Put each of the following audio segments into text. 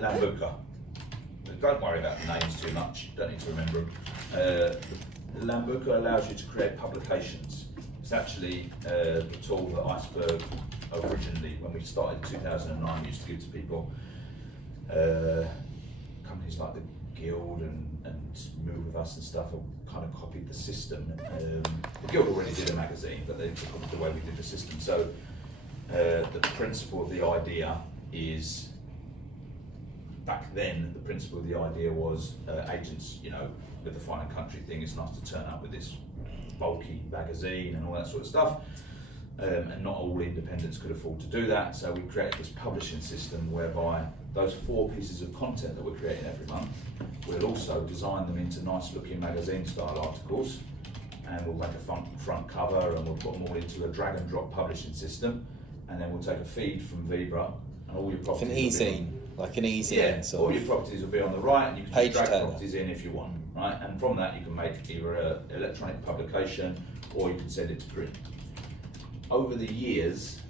Lambuka. Don't worry about the names too much, don't need to remember them. Lambuka allows you to create publications. It's actually the tool that Iceberg originally, when we started in 2009, used to give to people. Companies like the Guild and Move With Us and stuff have kind of copied the system. The Guild already did a magazine, but they copied the way we did the system. So the principle of the idea is, back then, the principle of the idea was agents, you know, with the Fine and Country thing, it's nice to turn up with this bulky magazine and all that sort of stuff. And not all independents could afford to do that, so we created this publishing system whereby those 4 pieces of content that we're creating every month, we'll also design them into nice looking magazine style articles, and we'll make a front cover, and we'll put them all into a drag and drop publishing system, and then we'll take a feed from Vibra, and all your properties like an easy all your properties will be on the right, and you can Page just drag turner. properties in if you want, right? And from that you can make either an electronic publication or you can send it to print. Over the years,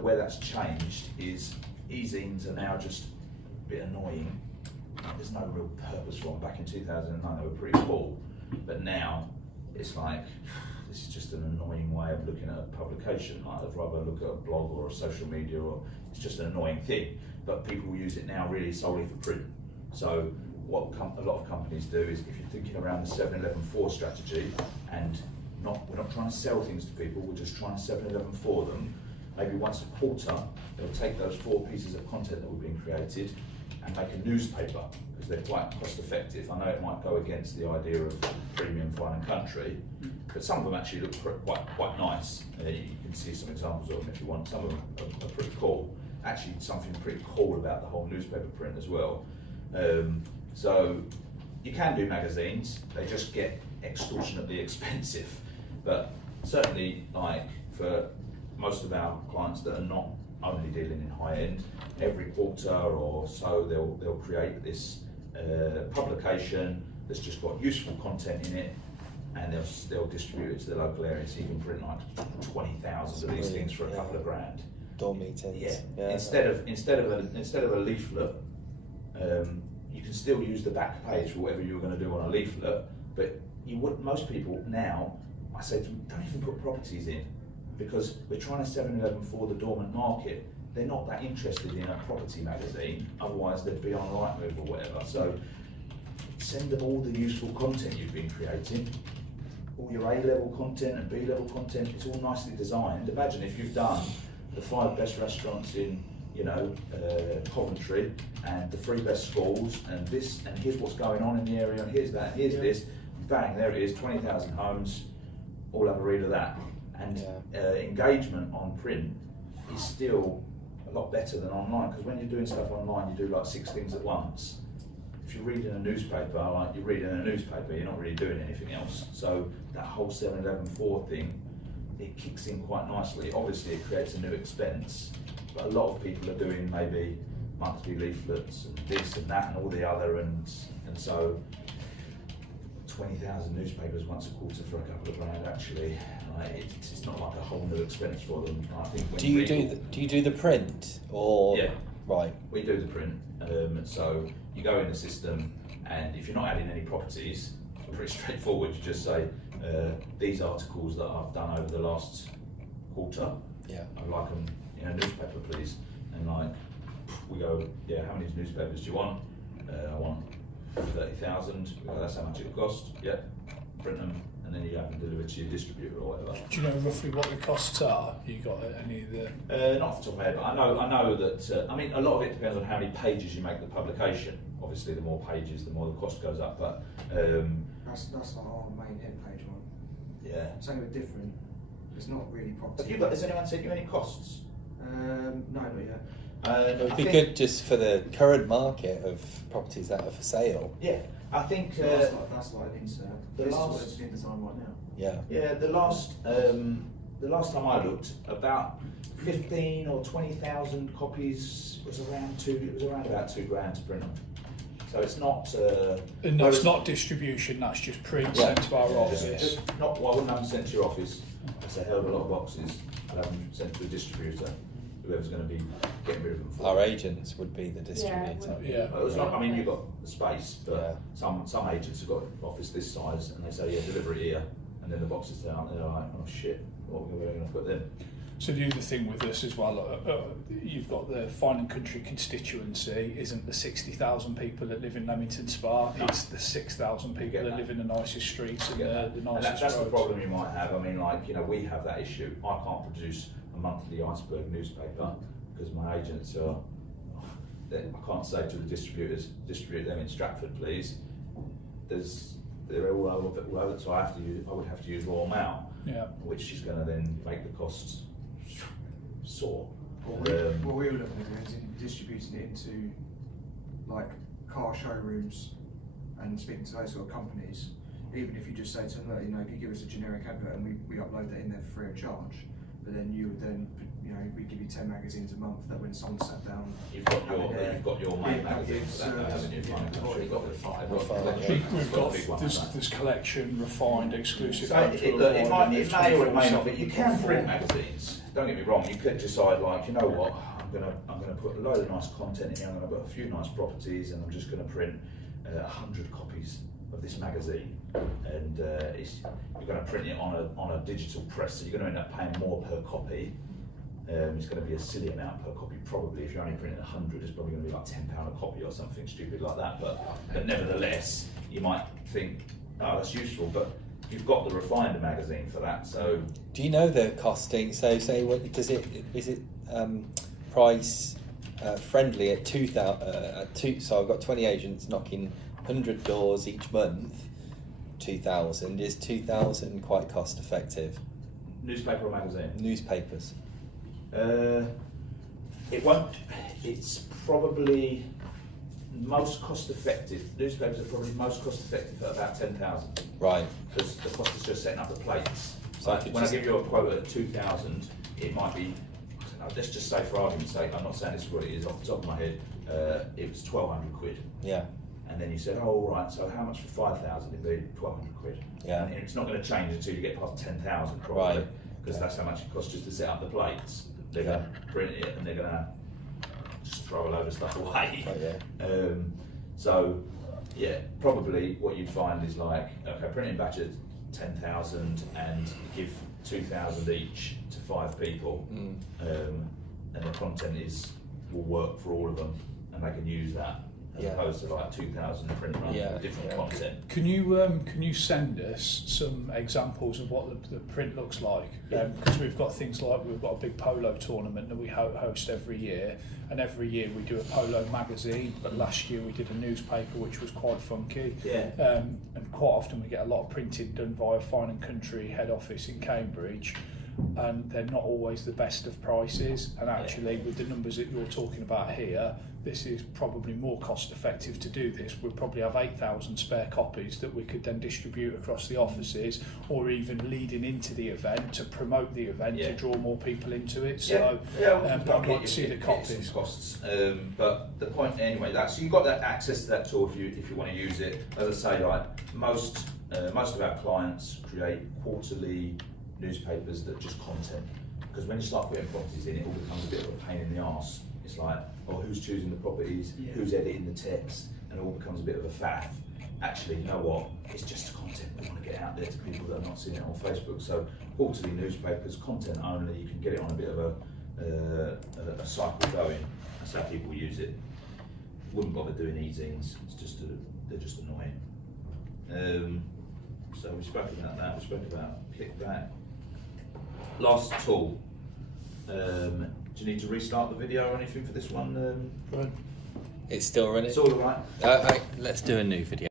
where that's changed is e-zines are now just a bit annoying. There's no real purpose for them. Back in 2009 they were pretty cool, but now it's like, this is just an annoying way of looking at a publication. Like, I'd rather look at a blog or a social media, or it's just an annoying thing. But people use it now really solely for print. So what a lot of companies do is, if you're thinking around the 7-11-4 strategy, and we're not trying to sell things to people, we're just trying to 7-11 for them. Maybe once a quarter, they'll take those 4 pieces of content that we've been created and make a newspaper, because they're quite cost effective. I know it might go against the idea of premium Fine and Country, but some of them actually look quite nice. You can see some examples of them if you want. Some of them are pretty cool. Actually, something pretty cool about the whole newspaper print as well. So you can do magazines, they just get extortionately expensive. But certainly, like, for most of our clients that are not only dealing in high end, every quarter or so they'll create this publication that's just got useful content in it, and they'll distribute it to the local area. So you can print like 20,000 of these things for a couple of grand. Door meetings. Yeah. Instead of a leaflet, you can still use the back page for whatever you were going to do on a leaflet. But most people now, I say to them, don't even put properties in, because we're trying to 7-11 for the dormant market. They're not that interested in a property magazine, otherwise they'd be on Rightmove or whatever. So send them all the useful content you've been creating, all your A-level content and B-level content. It's all nicely designed. Imagine if you've done the 5 best restaurants in, Coventry, and the 3 best schools, and this, and here's what's going on in the area, and here's that, and here's this. Bang, there it is, 20,000 homes. All have a read of that. And engagement on print is still a lot better than online, because when you're doing stuff online, you do like 6 things at once. If you're reading a newspaper, like you're reading a newspaper, you're not really doing anything else. So that whole 7-11-4 thing, it kicks in quite nicely. Obviously it creates a new expense, but a lot of people are doing maybe monthly leaflets and this and that and all the other, and so 20,000 newspapers once a quarter for a couple of grand, actually, it's not like a whole new expense for them. I think when do you do the print, or right? We do the print, so you go in the system, and if you're not adding any properties, it's pretty straightforward. You just say these articles that I've done over the last quarter, I'd like them in a newspaper, please. And like, we go, how many newspapers do you want? I want 30,000. That's how much it will cost. Print them, and then you have them delivered to your distributor or whatever. Do you know roughly what the costs are? You got any of the? Not off the top of my head, but I know that. I mean, a lot of it depends on how many pages you make the publication. Obviously, the more pages, the more the cost goes up. But that's like our main end page one. Yeah. It's only different. It's not really property. Has anyone sent you any costs? No, not yet. It would be good just for the current market of properties that are for sale. Yeah, I think So that's like an insert. This is what it's being designed right now. Yeah, the last time I looked, about 15 or 20,000 copies was around about £2 to print them. So it's not. And that's not distribution. That's just print sent to our office. Just not. Well, I wouldn't have them sent to your office. That's a hell of a lot of boxes. I'd have them sent to a distributor. whoever's going to be getting rid of them. For Our you. agents would be the distributor. Yeah. Well, it's not, I mean, you've got the space, but Yeah. some agents have got an office this size, and they say, yeah, deliver it here, and then the boxes down, and they're like, oh shit, what are we going to put them? So the other thing with this as well, you've got the Fine and Country constituency isn't the 60,000 people that live in Leamington Spa, it's the 6,000 people that live in the nicest streets and the nicest And that's roads. the problem you might have. I mean, like, you know, we have that issue. I can't produce a monthly Iceberg newspaper because my agents are, I can't say to the distributors, distribute them in Stratford, please. They're all over, so I would have to use Royal Mail, which is going to then make the costs soar. What we were looking at is distributing it into like car showrooms and speaking to those sort of companies. Even if you just say to them, look, you know, if you give us a generic advert and we upload that in there free of charge, but then you would then, you know, we give you 10 magazines a month. That when someone sat down, you've got your main magazine for that, haven't you? You've got There's collection, refined, exclusive. So it may or it may not, but you can print magazines. Don't get me wrong. You could decide, like, you know what, I'm gonna put a load of nice content in here. I'm gonna put a few nice properties, and I'm just gonna print 100 copies of this magazine, and you're going to print it on a digital press, so you're going to end up paying more per copy. It's going to be a silly amount per copy, probably. If you're only printing 100, it's probably going to be like £10 a copy or something stupid like that. But nevertheless, you might think, oh, that's useful, but you've got the refined magazine for that. So, do you know the costing? So, say, what is it price friendly at 2,000? So I've got 20 agents knocking 100 doors each month. 2,000 is 2,000 quite cost effective? Newspaper or magazine? Newspapers. It won't. It's probably most cost effective. Newspapers are probably most cost effective at about 10,000. Right. Because the cost is just setting up the plates. So like when I give you a quote at 2,000, it might be, I don't know, let's just say for argument's sake, I'm not saying this is what it is off the top of my head, it was 1,200 quid. Yeah. And then you said, oh, all right, so how much for 5,000? It'd be 1,200 quid. Yeah. And it's not going to change until you get past 10,000 probably. Right. Because that's how much it costs just to set up the plates. They're going to print it and they're going to just throw a load of stuff away. Right, yeah. So, yeah, probably what you'd find is like, okay, printing batch at 10,000 and give 2,000 each to 5 people. And the content will work for all of them and they can use that. As opposed to like 2,000 print runs with different content. Can you send us some examples of what the print looks like? Because we've got things like we've got a big polo tournament that we host every year, and every year we do a polo magazine. But last year we did a newspaper which was quite funky. And quite often we get a lot of printing done via Fine and Country head office in Cambridge. And they're not always the best of prices, and actually with the numbers that you're talking about here, this is probably more cost effective to do this. We'll probably have 8,000 spare copies that we could then distribute across the offices, or even leading into the event to promote the event to draw more people into it. So I'd like to see the copies. Costs, but the point anyway, so you've got that access to that tool if you want to use it. As I say, like most of our clients create quarterly newspapers that just content, because when you start putting properties in, it all becomes a bit of a pain in the arse. It's like, oh, who's choosing the properties, who's editing the text, and it all becomes a bit of a faff. Actually, you know what, it's just content we want to get out there to people that are not seeing it on Facebook. So quarterly newspapers, content only, you can get it on a bit of a cycle going. That's how people use it. Wouldn't bother doing e-zines, they're just annoying. So we spoke about that, we spoke about kickback. Last tool. Do you need to restart the video or anything for this one? It's still running. It's all right. Let's do a new video.